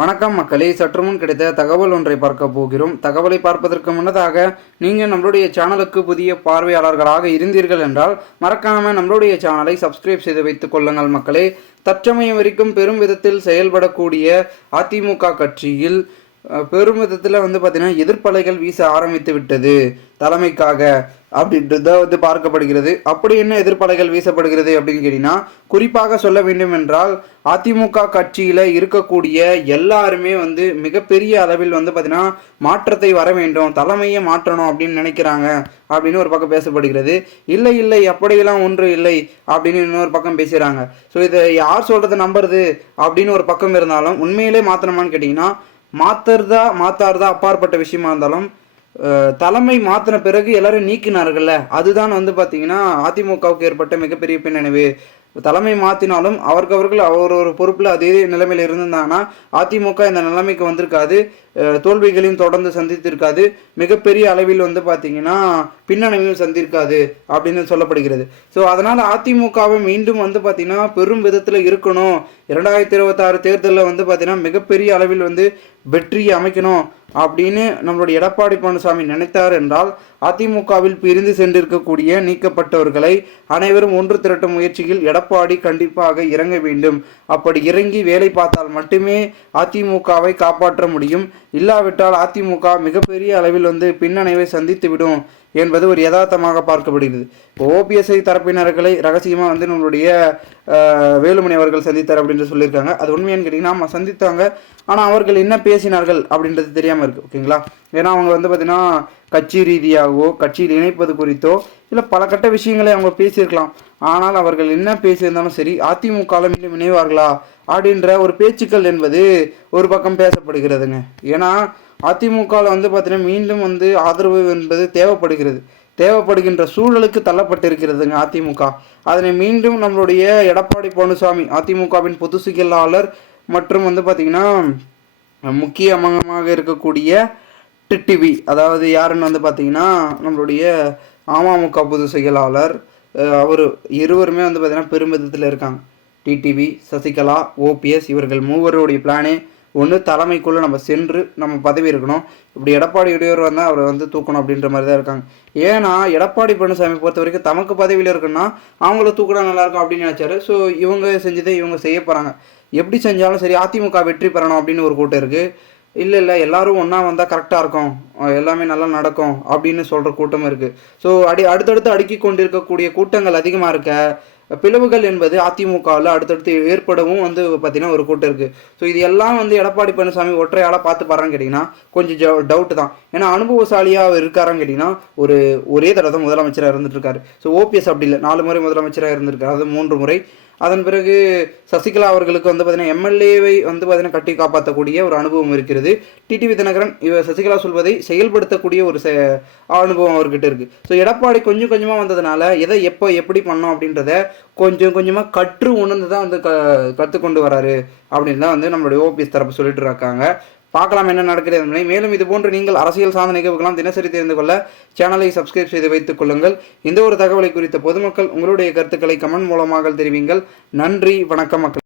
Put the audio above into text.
வணக்கம் மக்களே. சற்று முன் கிடைத்த தகவல் ஒன்றை பார்க்க போகிறோம். தகவலை பார்ப்பதற்கு முன்னதாக நீங்கள் நம்மளுடைய சேனலுக்கு புதிய பார்வையாளர்களாக இருந்தீர்கள் என்றால் மறக்காம நம்மளுடைய சேனலை சப்ஸ்கிரைப் செய்து வைத்துக் கொள்ளுங்கள் மக்களே. தற்சமயம் வரைக்கும் பெரும் விதத்தில் செயல்படக்கூடிய அதிமுக கட்சியில் பெரும் விதத்தில் வந்து பார்த்தீங்கன்னா எதிர்ப்பலைகள் வீச ஆரம்பித்து விட்டது. தலைமைக்காக அப்படின்றத வந்து பார்க்கப்படுகிறது. அப்படி என்ன எதிர்ப்பலைகள் வீசப்படுகிறது அப்படின்னு கேட்டிங்கன்னா குறிப்பாக சொல்ல வேண்டும் என்றால் அதிமுக கட்சியில் இருக்கக்கூடிய எல்லாருமே வந்து மிகப்பெரிய அளவில் வந்து பார்த்தீங்கன்னா மாற்றத்தை வர வேண்டும் தலைமையை மாற்றணும் அப்படின்னு நினைக்கிறாங்க அப்படின்னு ஒரு பக்கம் பேசப்படுகிறது. இல்லை இல்லை அப்படியெல்லாம் ஒன்று இல்லை அப்படின்னு இன்னொரு பக்கம் பேசுகிறாங்க ஸோ இதை யார் சொல்கிறத நம்புறது அப்படின்னு ஒரு பக்கம் இருந்தாலும் உண்மையிலே மாற்றணுமான்னு கேட்டிங்கன்னா மாத்தறதா மாத்தாறதா அப்பாற்பட்ட விஷயமா இருந்தாலும் தலைமை மாற்றின பிறகு எல்லாரும் நீக்கினார்கள்ல. அதுதான் வந்து பார்த்தீங்கன்னா அதிமுகவுக்கு ஏற்பட்ட மிகப்பெரிய பின்னணிவு தலைமை மாற்றினாலும் அவருக்கு அவர்கள் அவர் ஒரு பொறுப்பில் அதே நிலைமையில் இருந்திருந்தாங்கன்னா அதிமுக இந்த நிலைமைக்கு வந்திருக்காது. தோல்விகளையும் தொடர்ந்து சந்தித்திருக்காது. மிகப்பெரிய அளவில் வந்து பார்த்தீங்கன்னா பின்னடைவையும் சந்திருக்காது அப்படின்னு சொல்லப்படுகிறது. ஸோ அதனால் அதிமுகவை மீண்டும் வந்து பார்த்தீங்கன்னா பெரும் விதத்தில் இருக்கணும். இரண்டாயிரத்தி இருபத்தாறு தேர்தலில் வந்து பார்த்தீங்கன்னா மிகப்பெரிய அளவில் வந்து வெற்றியை அமைக்கணும் அப்படின்னு நம்மளுடைய எடப்பாடி பழனிசாமி நினைத்தார் என்றால் அதிமுகவில் பிரிந்து சென்றிருக்கக்கூடிய நீக்கப்பட்டவர்களை அனைவரும் ஒன்று திரட்டும் முயற்சியில் எடப்பாடி கண்டிப்பாக இறங்க வேண்டும். அப்படி இறங்கி வேலை பார்த்தால் மட்டுமே அதிமுகவை காப்பாற்ற முடியும். இல்லாவிட்டால் அதிமுக மிகப்பெரிய அளவில் வந்து பின்னடைவை சந்தித்து விடும் என்பது ஒரு யதார்த்தமாக பார்க்கப்படுகிறது. இப்போ ஓபிஎஸ்ஐ தரப்பினர்களை ரகசியமாக வந்து நம்மளுடைய வேலுமணி அவர்கள் சந்தித்தார் அப்படின்னு சொல்லியிருக்காங்க. அது உண்மையான்னு கேட்டிங்கன்னா ஆமாம் சந்தித்தாங்க. ஆனால் அவர்கள் என்ன பேசினார்கள் அப்படின்றது தெரியாமல் இருக்குது ஓகேங்களா? ஏன்னா அவங்க வந்து பார்த்திங்கன்னா கட்சி ரீதியாகவோ கட்சியில் இணைப்பது குறித்தோ இல்லை பல கட்ட விஷயங்களை அவங்க பேசியிருக்கலாம். ஆனால் அவர்கள் என்ன பேசியிருந்தாலும் சரி அதிமுகவில் மீண்டும் இணைவார்களா? அப்படின்ற ஒரு பேச்சுக்கள் என்பது ஒரு பக்கம் பேசப்படுகிறதுங்க. ஏன்னா அதிமுகவில் வந்து பார்த்தீங்கன்னா மீண்டும் வந்து ஆதரவு என்பது தேவைப்படுகிறது. தேவைப்படுகின்ற சூழலுக்கு தள்ளப்பட்டிருக்கிறதுங்க அதிமுக. அதனை மீண்டும் நம்மளுடைய எடப்பாடி பழனிசாமி அதிமுகவின் பொது செயலாளர் மற்றும் வந்து பார்த்திங்கன்னா முக்கிய அங்கமாக இருக்கக்கூடிய டிடிவி அதாவது யாருன்னு வந்து பார்த்தீங்கன்னா நம்மளுடைய அமமுக பொது செயலாளர் அவர் இருவருமே வந்து பார்த்திங்கன்னா பெருமிதத்தில் இருக்காங்க. டிடிவி சசிகலா ஓபிஎஸ் இவர்கள் மூவருடைய பிளானே ஒன்று தலைமைக்குள்ளே நம்ம சென்று நம்ம பதவி இருக்கணும். இப்படி எடப்பாடி இடையூறு வந்தால் அவரை வந்து தூக்கணும் அப்படின்ற மாதிரி தான் இருக்காங்க. ஏன்னா எடப்பாடி பழனிசாமி பொறுத்த வரைக்கும் தமக்கு பதவியில் இருக்குன்னா அவங்கள தூக்கினா நல்லாயிருக்கும் அப்படின்னு நினச்சாரு. ஸோ இவங்க செஞ்சதை இவங்க செய்ய போகிறாங்க எப்படி செஞ்சாலும் சரி அதிமுக வெற்றி பெறணும் அப்படின்னு ஒரு கூட்டம் இருக்குது இல்லை இல்லை எல்லாரும் ஒன்றா வந்தால் கரெக்டாக இருக்கும். எல்லாமே நல்லா நடக்கும் அப்படின்னு சொல்கிற கூட்டம் இருக்குது ஸோ அடி அடுத்தடுத்து அடுக்கி கொண்டிருக்கக்கூடிய கூட்டங்கள் அதிகமாக இருக்க பிளவுகள் என்பது அதிமுகவில் அடுத்தடுத்து ஏற்படவும் வந்து பார்த்தீங்கன்னா ஒரு கூட்டம் இருக்குது ஸோ இது எல்லாம் வந்து எடப்பாடி பழனிசாமி ஒற்றையாளாக பார்த்து பாருன்னு கேட்டிங்கன்னா கொஞ்சம் டவுட் தான். ஏன்னா அனுபவசாலியாக அவர் இருக்காரான்னு கேட்டிங்கன்னா ஒரு ஒரே தடவை தான் முதலமைச்சராக இருந்துட்டு இருக்காரு. ஸோ ஓபிஎஸ் அப்படி இல்லை. நாலு முறை முதலமைச்சராக இருந்திருக்காரு. அது மூன்று முறை. அதன் பிறகு சசிகலா அவர்களுக்கு வந்து பார்த்தீங்கன்னா எம்எல்ஏவை வந்து பார்த்தீங்கன்னா கட்டி காப்பாற்றக்கூடிய ஒரு அனுபவம் இருக்கிறது. டிடிவி தினகரன் இவர் சசிகலா சொல்வதை செயல்படுத்தக்கூடிய ஒரு செ அனுபவம் அவர்கிட்ட இருக்குது ஸோ எடப்பாடி கொஞ்சம் கொஞ்சமாக வந்ததுனால எதை எப்போ எப்படி பண்ணோம் அப்படின்றத கொஞ்சம் கொஞ்சமாக கற்று உணர்ந்து தான் வந்து க கற்றுக்கொண்டு வராரு. அப்படின்னு தான் வந்து நம்மளுடைய ஓபிஎஸ் தரப்பு சொல்லிட்டு இருக்காங்க. பார்க்கலாம் என்ன நடக்கிறது என்பதை மேலும் இது போன்று நீங்கள் அரசியல் சாதனை நிகழ்வுகளாம் தினசரி தெரிந்து கொள்ள சேனலை சப்ஸ்கிரைப் செய்து வைத்துக் கொள்ளுங்கள். இந்த ஒரு தகவலை குறித்த பொதுமக்கள் உங்களுடைய கருத்துக்களை கமெண்ட் மூலமாக தெரிவிங்கள். நன்றி வணக்கம் மக்கள்.